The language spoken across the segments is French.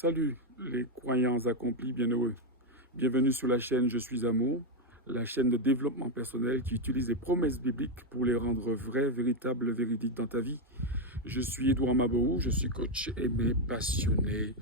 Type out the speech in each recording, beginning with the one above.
Salut les croyants accomplis bienheureux. Bienvenue sur la chaîne Je suis Amour, la chaîne de développement personnel qui utilise les promesses bibliques pour les rendre vraies, véritables, véridiques dans ta vie. Je suis Edouard Maborou, je suis coach aimé, passionné,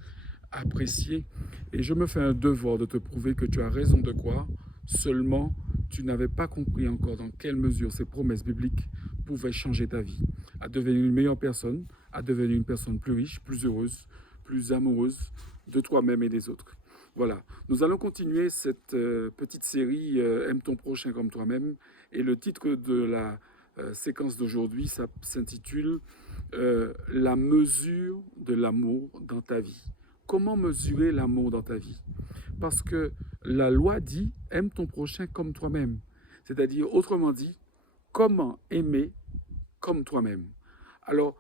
apprécié et je me fais un devoir de te prouver que tu as raison de croire, seulement tu n'avais pas compris encore dans quelle mesure ces promesses bibliques pouvaient changer ta vie, à devenir une meilleure personne, à devenir une personne plus riche, plus heureuse, plus amoureuse de toi-même et des autres. Voilà, nous allons continuer cette petite série Aime ton prochain comme toi-même et le titre de la séquence d'aujourd'hui s'intitule La mesure de l'amour dans ta vie. Comment mesurer l'amour dans ta vie? Parce que la loi dit aime ton prochain comme toi-même. C'est-à-dire, autrement dit, comment aimer comme toi-même. Alors,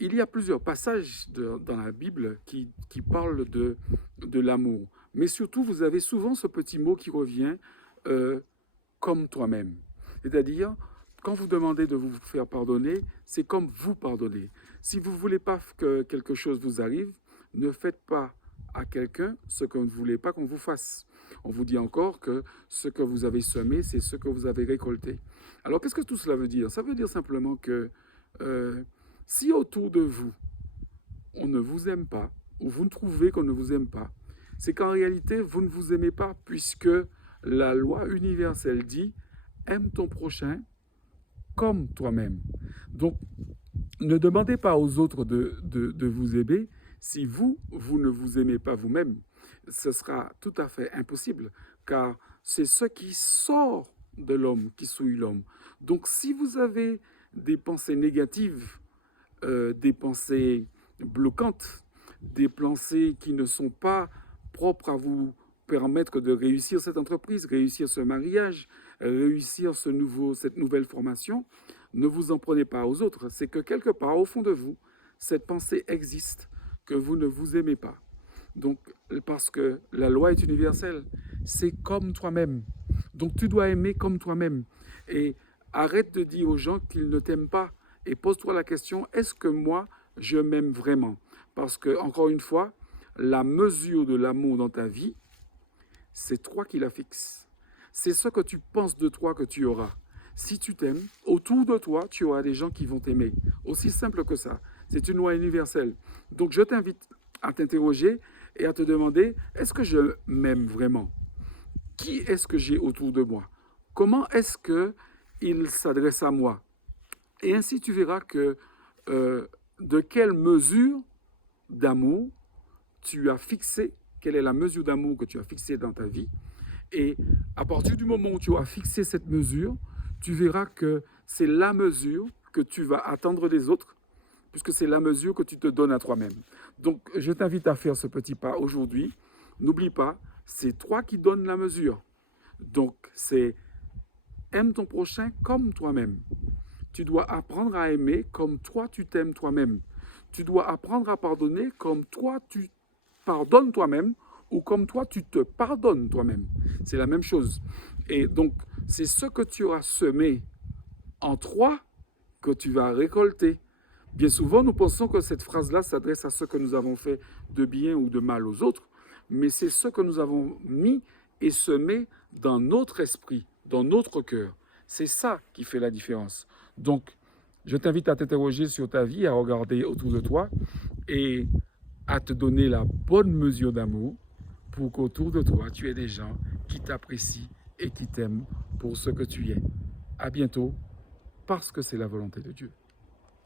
il y a plusieurs passages dans la Bible qui parlent de l'amour. Mais surtout, vous avez souvent ce petit mot qui revient comme toi-même. C'est-à-dire, quand vous demandez de vous faire pardonner, c'est comme vous pardonner. Si vous ne voulez pas que quelque chose vous arrive, ne faites pas à quelqu'un ce que vous ne voulez pas qu'on vous fasse. On vous dit encore que ce que vous avez semé, c'est ce que vous avez récolté. Alors, qu'est-ce que tout cela veut dire? Ça veut dire simplement que si autour de vous, on ne vous aime pas, ou vous ne trouvez qu'on ne vous aime pas, c'est qu'en réalité, vous ne vous aimez pas, puisque la loi universelle dit « aime ton prochain comme toi-même ». Donc, ne demandez pas aux autres de vous aimer si vous ne vous aimez pas vous-même. Ce sera tout à fait impossible, car c'est ce qui sort de l'homme qui souille l'homme. Donc, si vous avez des pensées négatives, des pensées bloquantes, des pensées qui ne sont pas propres à vous permettre de réussir cette entreprise, réussir ce mariage, réussir cette nouvelle formation, ne vous en prenez pas aux autres. C'est que quelque part, au fond de vous, cette pensée existe, que vous ne vous aimez pas. Donc, parce que la loi est universelle, c'est comme toi-même. Donc, tu dois aimer comme toi-même. Et arrête de dire aux gens qu'ils ne t'aiment pas. Et pose-toi la question, est-ce que moi, je m'aime vraiment? Parce que, encore une fois, la mesure de l'amour dans ta vie, c'est toi qui la fixes. C'est ce que tu penses de toi que tu auras. Si tu t'aimes, autour de toi, tu auras des gens qui vont t'aimer. Aussi simple que ça. C'est une loi universelle. Donc, je t'invite à t'interroger et à te demander, est-ce que je m'aime vraiment? Qui est-ce que j'ai autour de moi? Comment est-ce qu'il s'adresse à moi? Et ainsi, tu verras que de quelle mesure d'amour tu as fixé, quelle est la mesure d'amour que tu as fixée dans ta vie. Et à partir du moment où tu as fixé cette mesure, tu verras que c'est la mesure que tu vas attendre des autres, puisque c'est la mesure que tu te donnes à toi-même. Donc, je t'invite à faire ce petit pas aujourd'hui. N'oublie pas, c'est toi qui donnes la mesure. Donc, c'est aime ton prochain comme toi-même. Tu dois apprendre à aimer comme toi tu t'aimes toi-même. Tu dois apprendre à pardonner comme toi tu pardonnes toi-même ou comme toi tu te pardonnes toi-même. C'est la même chose. Et donc, c'est ce que tu auras semé en toi que tu vas récolter. Bien souvent, nous pensons que cette phrase-là s'adresse à ce que nous avons fait de bien ou de mal aux autres, mais c'est ce que nous avons mis et semé dans notre esprit, dans notre cœur. C'est ça qui fait la différence. Donc, je t'invite à t'interroger sur ta vie, à regarder autour de toi et à te donner la bonne mesure d'amour pour qu'autour de toi, tu aies des gens qui t'apprécient et qui t'aiment pour ce que tu es. À bientôt, parce que c'est la volonté de Dieu.